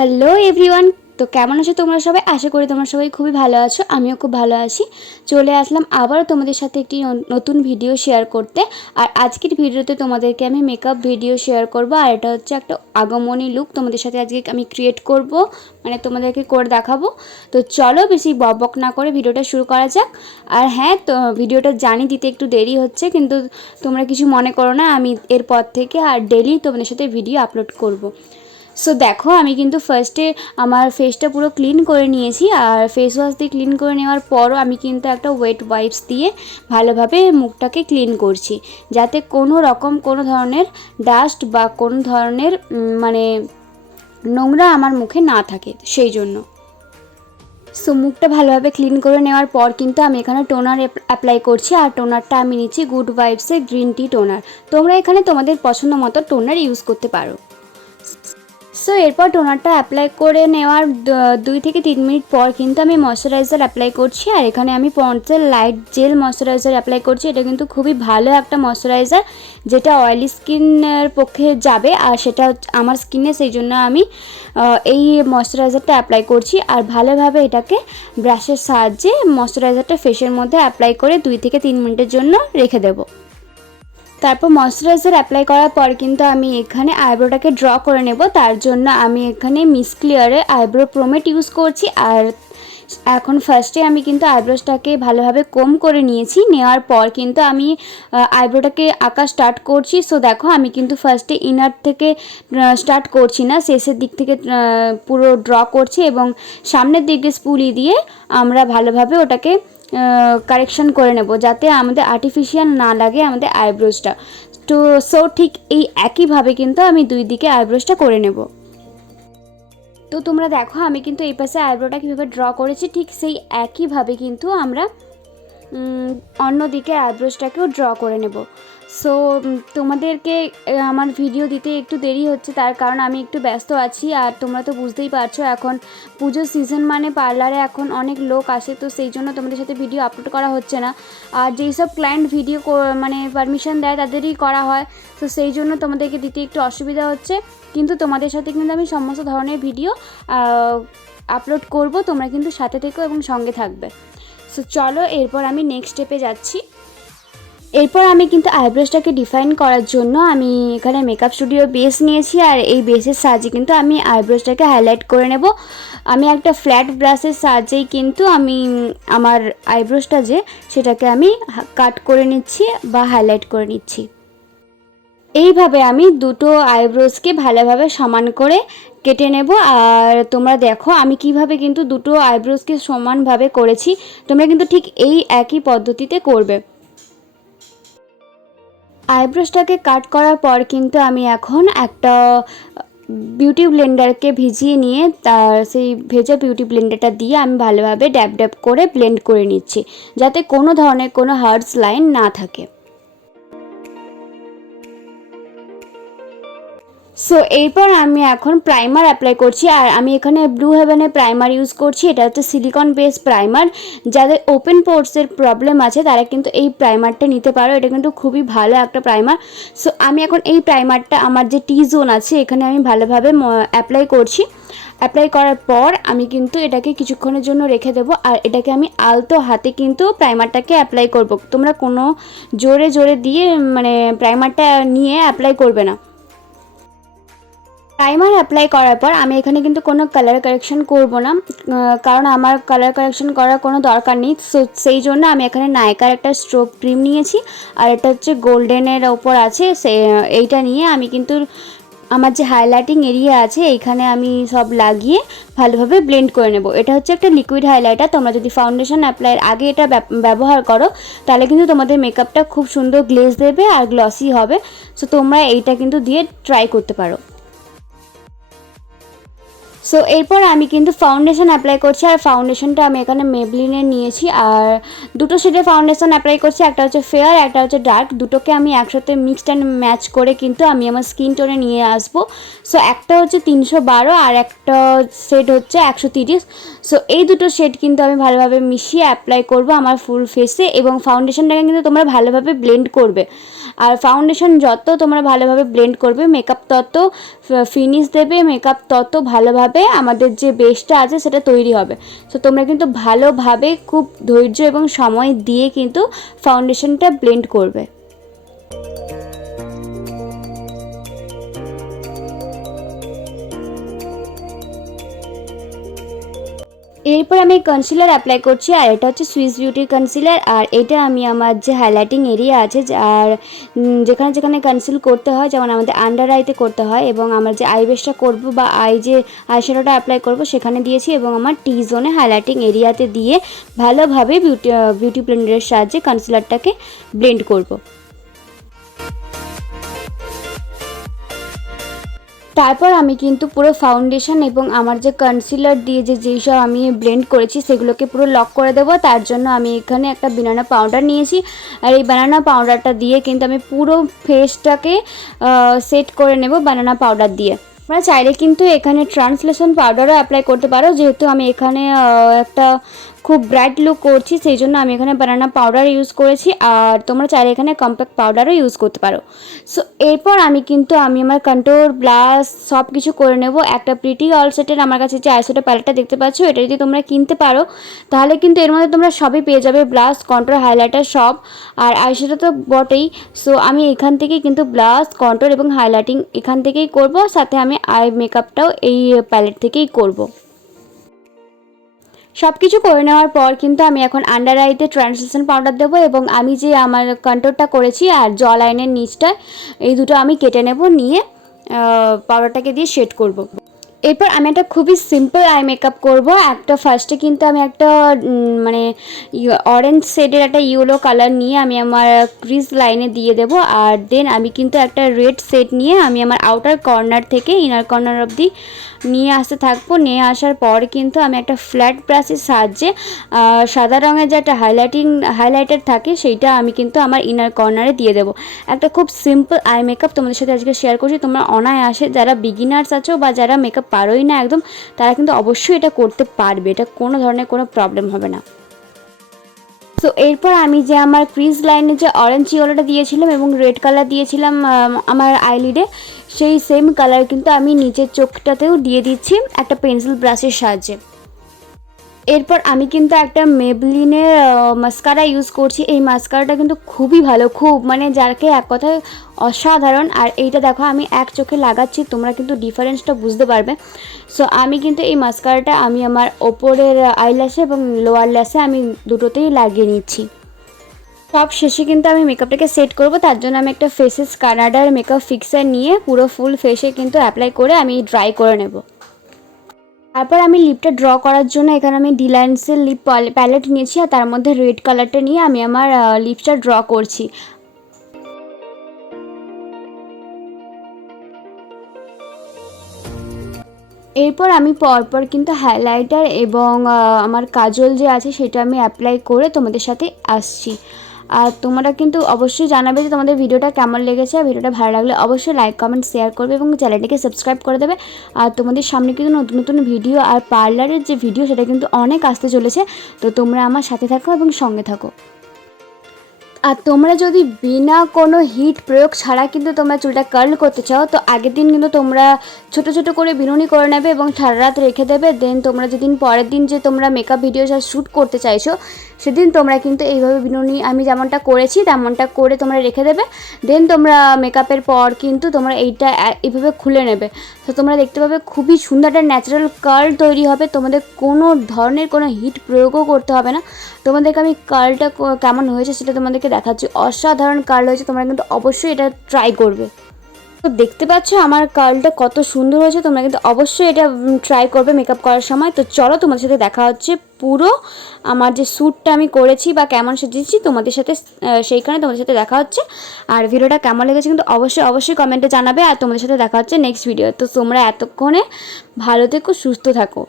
Hello everyone. তো কেমন আছো তোমরা সবাই? আশা করি তোমরা সবাই খুবই ভালো আছো। আমিও খুব ভালো আছি। চলে আসলাম আবারও তোমাদের সাথে একটি নতুন ভিডিও শেয়ার করতে। আর আজকের ভিডিওতে তোমাদেরকে আমি মেকআপ ভিডিও শেয়ার করব। আর এটা হচ্ছে একটা আগমনী লুক তোমাদের সাথে আজকে আমি ক্রিয়েট করব, মানে তোমাদেরকে করে দেখাবো। তো চলো বেশি বকবক না করে ভিডিওটা শুরু করা যাক। আর হ্যাঁ, তো ভিডিওটা জানি দিতে একটু দেরি হচ্ছে, কিন্তু তোমরা কিছু মনে করো না, আমি এরপর থেকে আর ডেলি তোমাদের সাথে ভিডিও আপলোড করব। সো দেখো, আমি কিন্তু ফার্স্টে আমার ফেসটা পুরো ক্লিন করে নিয়েছি। আর ফেস ওয়াশ দিয়ে ক্লিন করে নেওয়ার পরও আমি কিন্তু একটা ওয়েট ওয়াইপস দিয়ে ভালোভাবে মুখটাকে ক্লিন করছি, যাতে কোনো ধরনের ডাস্ট বা কোনো ধরনের মানে নোংরা আমার মুখে না থাকে, সেই জন্য। সো মুখটা ভালোভাবে ক্লিন করে নেওয়ার পর কিন্তু আমি এখানে টোনার অ্যাপ্লাই করছি। আর টোনারটা আমি নিচ্ছি গুড ভাইবসের গ্রিন টি টোনার। তোমরা এখানে তোমাদের পছন্দ মতো টোনার ইউজ করতে পারো। সো এরপর টোনারটা অ্যাপ্লাই করে নেওয়ার 2 থেকে 3 মিনিট পর কিন্তু আমি ময়শ্চারাইজার অ্যাপ্লাই করছি। আর এখানে আমি পন্ডসের লাইট জেল ময়শ্চারাইজার অ্যাপ্লাই করছি। এটা কিন্তু খুবই ভালো একটা ময়শ্চারাইজার, যেটা অয়েলি স্কিনের পক্ষে যাবে, আর সেটা আমার স্কিনে, সেই জন্য আমি এই ময়শ্চারাইজারটা অ্যাপ্লাই করছি। আর ভালোভাবে এটাকে ব্রাশের সাহায্যে ময়শ্চারাইজারটা ফেসের মধ্যে অ্যাপ্লাই করে 2 থেকে 3 মিনিটের জন্য রেখে দেবো। তারপর ময়শ্চারাইজার অ্যাপ্লাই করার পর কিন্তু আমি এখানে আইব্রোটাকে ড্র করে নেব। তার জন্য আমি এখানে মিস ক্লিয়ারের আইব্রো প্রোমেট ইউজ করছি। আর এখন ফার্স্টে আমি কিন্তু আইব্রোসটাকে ভালোভাবে কোম করে নিয়েছি। নেওয়ার পর কিন্তু আমি আইব্রোটাকে আঁকা স্টার্ট করছি। সো দেখো, আমি কিন্তু ফার্স্টে ইনার থেকে স্টার্ট করছি না, শেষের দিক থেকে পুরো ড্র করছি, এবং সামনের দিকে স্পুলি দিয়ে আমরা ভালোভাবে ওটাকে কারেকশন করে নেব, যাতে আমাদের আর্টিফিশিয়াল না লাগে আমাদের আইব্রোসটা। তো ঠিক এই একইভাবে কিন্তু আমি 2 দিকে আইব্রোসটা করে নেব। তো তোমরা দেখো, আমি কিন্তু এই পাশে আইব্রোটা কীভাবে ড্র করেছি, ঠিক সেই একইভাবে কিন্তু আমরা অন্য দিকে আইব্রোসটাকেও ড্র করে নেব। সো তোমাদেরকে আমার ভিডিও দিতে একটু দেরি হচ্ছে, তার কারণ আমি একটু ব্যস্ত আছি। আর তোমরা তো বুঝতেই পারছো, এখন পুজোর সিজন, মানে পার্লারে এখন অনেক লোক আসে, তো সেই জন্য তোমাদের সাথে ভিডিও আপলোড করা হচ্ছে না। আর যেই সব ক্লায়েন্ট ভিডিও মানে পারমিশন দেয় তাদেরই করা হয়, তো সেই জন্য তোমাদেরকে দিতে একটু অসুবিধা হচ্ছে। কিন্তু তোমাদের সাথে কিন্তু আমি সমস্ত ধরনের ভিডিও আপলোড করব, তোমরা কিন্তু সাথে থেকো এবং সঙ্গে থাকবে। সো চলো, এরপর আমি নেক্সট স্টেপে যাচ্ছি। এরপর আমি কিন্তু আইব্রোসটাকে ডিফাইন করার জন্য আমি এখানে মেকআপ স্টুডিও বেস নিয়েছি। আর এই বেসের সাহায্যে কিন্তু আমি আইব্রোসটাকে হাইলাইট করে নেব। আমি একটা ফ্ল্যাট ব্রাশের সাহায্যেই কিন্তু আমি আমার আইব্রোসটা সেটাকে আমি কাট করে নিচ্ছি বা হাইলাইট করে নিচ্ছি। এইভাবে আমি দুটো আইব্রোসকে ভালোভাবে সমান করে কেটে নেব। আর তোমরা দেখো আমি কিভাবে কিন্তু দুটো আইব্রোসকে সমানভাবে করেছি, তোমরা কিন্তু ঠিক এই একই পদ্ধতিতে করবে। আইব্রোসটাকে কাট করার পর কিন্তু আমি এখন একটা বিউটি ব্লেন্ডারকে ভিজিয়ে নিয়ে তার সেই ভেজা বিউটি ব্লেন্ডারটা দিয়ে আমি ভালোভাবে ড্যাব ড্যাব করে ব্লেন্ড করে নিচ্ছি, যাতে কোনো ধরনের কোনো হার্ডস লাইন না থাকে। সো এরপর আমি এখন প্রাইমার অ্যাপ্লাই করছি। আর আমি এখানে ব্লু হেভেনের প্রাইমার ইউজ করছি। এটা হচ্ছে সিলিকন বেস প্রাইমার। যাদের ওপেন পোর্সের প্রবলেম আছে তারা কিন্তু এই প্রাইমারটা নিতে পারো, এটা কিন্তু খুবই ভালো একটা প্রাইমার। সো আমি এখন এই প্রাইমারটা আমার যে টি জোন আছে এখানে আমি ভালোভাবে অ্যাপ্লাই করছি। অ্যাপ্লাই করার পর আমি কিন্তু এটাকে কিছুক্ষণের জন্য রেখে দেবো। আর এটাকে আমি আলতো হাতে কিন্তু প্রাইমারটাকে অ্যাপ্লাই করব। তোমরা কোনো জোরে জোরে দিয়ে মানে প্রাইমারটা নিয়ে অ্যাপ্লাই করবে না। প্রাইমার অ্যাপ্লাই করার পর আমি এখানে কিন্তু কোনো কালার কারেকশন করব না, কারণ আমার কালার কারেকশন করার কোনো দরকার নেই। সো সেই জন্য আমি এখানে নাইকার একটা স্ট্রোব ক্রিম নিয়েছি। আর এটা হচ্ছে গোল্ডেনের ওপর আছে, এইটা নিয়ে আমি কিন্তু আমার যে হাইলাইটিং এরিয়া আছে এইখানে আমি সব লাগিয়ে ভালোভাবে ব্লেন্ড করে নেব। এটা হচ্ছে একটা লিকুইড হাইলাইটার। তোমরা যদি ফাউন্ডেশন অ্যাপ্লাইয়ের আগে এটা ব্যবহার করো তাহলে কিন্তু তোমাদের মেকআপটা খুব সুন্দর গ্লেজ দেবে আর গ্লসি হবে। সো তোমরা এইটা কিন্তু দিয়ে ট্রাই করতে পারো। সো এরপর আমি কিন্তু ফাউন্ডেশন অ্যাপ্লাই করছি। আর ফাউন্ডেশনটা আমি এখানে মেবলিনের নিয়েছি। আর দুটো শেডের ফাউন্ডেশন অ্যাপ্লাই করছি, একটা হচ্ছে ফেয়ার, একটা হচ্ছে ডার্ক। দুটোকে আমি একসাথে মিক্সড অ্যান্ড ম্যাচ করে কিন্তু আমি আমার স্কিন টোনে নিয়ে আসবো। সো একটা হচ্ছে 312 আর একটা শেড হচ্ছে 130। সো এই দুটো শেড কিন্তু আমি ভালোভাবে মিশিয়ে অ্যাপ্লাই করব আমার ফুল ফেসে। এবং ফাউন্ডেশনটাকে কিন্তু তোমরা ভালোভাবে ব্লেন্ড করবে। আর ফাউন্ডেশন যত তোমরা ভালোভাবে ব্লেন্ড করবে, মেকআপ তত ফিনিশ দেবে, মেকআপ তত ভালোভাবে ভালোভাবে আমাদের যে বেসটা আছে সেটা তৈরি হবে। সো তোমরা কিন্তু ভালোভাবে খুব ধৈর্য এবং সময় দিয়ে কিন্তু ফাউন্ডেশনটা ব্লেন্ড করবে। এরপর আমি কনসিলার অ্যাপ্লাই করছি, আর এটা হচ্ছে সুইস বিউটির কনসিলার। আর এটা আমি আমার যে হাইলাইটিং এরিয়া আছে আর যেখানে যেখানে কনসিল করতে হয়, যেমন আমাদের আন্ডার আইতে করতে হয় এবং আমার যে আই বেসটা করবো বা যে আইশ্যাডোটা অ্যাপ্লাই করবো সেখানে দিয়েছি, এবং আমার টি জোনে হাইলাইটিং এরিয়াতে দিয়ে ভালোভাবে বিউটি ব্লেন্ডারের সাহায্যে কনসিলারটাকে ব্লেন্ড করব। তারপর আমি কিন্তু পুরো ফাউন্ডেশন এবং আমার যে কনসিলার দিয়ে যেই সব আমি ব্লেন্ড করেছি সেগুলোকে পুরো লক করে দেবো। তার জন্য আমি এখানে একটা বানানা পাউডার নিয়েছি, আর এই বানানা পাউডারটা দিয়ে কিন্তু আমি পুরো ফেসটাকে সেট করে নেব বানানা পাউডার দিয়ে। তোমরা চাইলে কিন্তু এখানে ট্রান্সলেশন পাউডারও অ্যাপ্লাই করতে পারো, যেহেতু আমি এখানে একটা খুব ব্রাইট লুক করছি সেই জন্য আমি এখানে বানানা পাউডার ইউজ করেছি, আর তোমরা চাইলে এখানে কম্প্যাক্ট পাউডারও ইউজ করতে পারো। সো এরপর আমি আমার কন্ট্রোল ব্লাশ সব কিছু করে নেব। একটা প্রিটি অল সেটের আমার কাছে যে আইশ্যাডো প্যালেটটা দেখতে পাচ্ছ, এটা যদি তোমরা কিনতে পারো তাহলে কিন্তু এর মধ্যে তোমরা সবই পেয়ে যাবে, ব্লাশ, কন্ট্রোল, হাইলাইটার সব, আর আইশ্যাডো তো বটেই। সো আমি এখান থেকেই কিন্তু ব্লাশ, কন্ট্রোল এবং হাইলাইটিং এখান থেকেই করব, সাথে আমি আই মেকআপটাও এই প্যালেট থেকেই করব। সব কিছু করে নেওয়ার পর কিন্তু আমি এখন আন্ডার আইতে ট্রান্সলেশন পাউডার দেবো, এবং আমি যে আমার কন্ট্রোলটা করেছি আর জ লাইনের নিচটা এই দুটো আমি কেটে নেব, নিয়ে পাউডারটাকে দিয়ে শেড করব। এরপর আমি একটা খুবই সিম্পল আই মেকআপ করব। ফার্স্টে কিন্তু আমি একটা মানে অরেঞ্জ শেডের একটা ইয়েলো কালার নিয়ে আমি আমার ক্রিজ লাইনে দিয়ে দেব, আর দেন আমি কিন্তু একটা রেড শেড নিয়ে আমি আমার আউটার কর্নার থেকে ইনার কর্নার অবধি নিয়ে আসতে থাকবো। নিয়ে আসার পর কিন্তু আমি একটা ফ্ল্যাট ব্রাশের সাহায্যে সাদা রঙের যে একটা হাইলাইটার থাকে সেইটা আমি কিন্তু আমার ইনার কর্নারে দিয়ে দেবো। একটা খুব সিম্পল আই মেকআপ তোমাদের সাথে আজকে শেয়ার করছি। তোমরা অনায়াসে যারা বিগিনার্স আছো বা যারা মেকআপ পারোই না একদম, তারা কিন্তু অবশ্যই এটা করতে পারবে, এটা কোনো ধরনের কোনো প্রবলেম হবে না। সো এরপর আমি যে আমার ক্রিজ লাইনে যে অরেঞ্জ ইয়েলোটা দিয়েছিলাম এবং রেড কালার দিয়েছিলাম আমার আইলিডে, সেই সেম কালার কিন্তু আমি নিচের চোখটাতেও দিয়ে দিচ্ছি একটা পেন্সিল ব্রাশের সাহায্যে। এরপর আমি কিন্তু একটা মেবলিনের মাস্কারা ইউজ করছি। এই মাস্কারাটা কিন্তু খুবই ভালো, খুব মানে যাকে এক কথায় অসাধারণ। আর এইটা দেখো আমি এক চোখে লাগাচ্ছি, তোমরা কিন্তু ডিফারেন্সটা বুঝতে পারবে। সো আমি কিন্তু এই মাস্কারাটা আমি আমার ওপরের আইল্যাশে এবং লোয়ার ল্যাশে আমি দুটোতেই লাগিয়ে নিচ্ছি। সব শেষে কিন্তু আমি মেকআপটাকে সেট করব, তার জন্য আমি একটা ফেসেস কানাডার মেকআপ ফিক্সার নিয়ে পুরো ফুল ফেসে কিন্তু অ্যাপ্লাই করে আমি ড্রাই করে নেব। তারপর আমি লিপটা ড্র করার জন্য এখানে আমি ডিলায়েন্সের লিপ প্যালেট নিয়েছি, আর তার মধ্যে রেড কালারটা নিয়ে আমি আমার লিপসটা ড্র করছি। এরপর আমি পরপর কিন্তু হাইলাইটার এবং আমার কাজল যে আছে সেটা আমি অ্যাপ্লাই করে তোমাদের সাথে আসছি। আর তোমরা কিন্তু অবশ্যই জানাবে যে তোমাদের ভিডিওটা কেমন লেগেছে। ভিডিওটা ভালো লাগলে অবশ্যই লাইক, কমেন্ট, শেয়ার করবে এবং চ্যানেলটিকে সাবস্ক্রাইব করে দেবে। আর তোমাদের সামনে কিন্তু নতুন নতুন ভিডিও আর পার্লারের যে ভিডিও সেটা কিন্তু অনেক আসতে চলেছে, তো তোমরা আমার সাথে থাকো এবং সঙ্গে থাকো। আর তোমরা যদি বিনা কোনো হিট প্রয়োগ ছাড়া কিন্তু তোমরা চুলটা কার্ল করতে চাও, তো আগের দিন কিন্তু তোমরা ছোট ছোট করে বিনুনি করে নেবে এবং সারা রাত রেখে দেবে। দেন তোমরা যেদিন পরের দিন যে তোমরা মেকআপ ভিডিও শ্যুট করতে চাইছো সেদিন তোমরা কিন্তু এইভাবে বিনুনি আমি যেমনটা করেছি তেমনটা করে তোমরা রেখে দেবে। দেন তোমরা মেকআপের পর কিন্তু তোমরা এইটা এইভাবে খুলে নেবে, তো তোমরা দেখতে পাবে খুবই সুন্দর একটা ন্যাচারাল কার্ল তৈরি হবে। তোমাদের কোনো ধরনের কোনো হিট প্রয়োগও করতে হবে না। তোমাদেরকে আমি কার্লটা কেমন হয়েছে সেটা তোমাদেরকে দেখাচ্ছি। অসাধারণ কার্ল হয়েছে, তোমরা কিন্তু অবশ্যই এটা ট্রাই করবে। তো দেখতে পাচ্ছ আমার কার্লটা কত সুন্দর হয়েছে, তোমরা কিন্তু অবশ্যই এটা ট্রাই করবে মেকআপ করার সময়। তো চলো তোমাদের সাথে দেখা হচ্ছে পুরো আমার যে শ্যুটটা আমি করেছি বা কেমন সেজেছি তোমাদের সাথে, সেইখানে তোমাদের সাথে দেখা হচ্ছে। আর ভিডিওটা কেমন লেগেছে কিন্তু অবশ্যই কমেন্টে জানাবে। আর তোমাদের সাথে দেখা হচ্ছে নেক্সট ভিডিও। তো তোমরা এতক্ষণে ভালো থেকো, সুস্থ থাকো।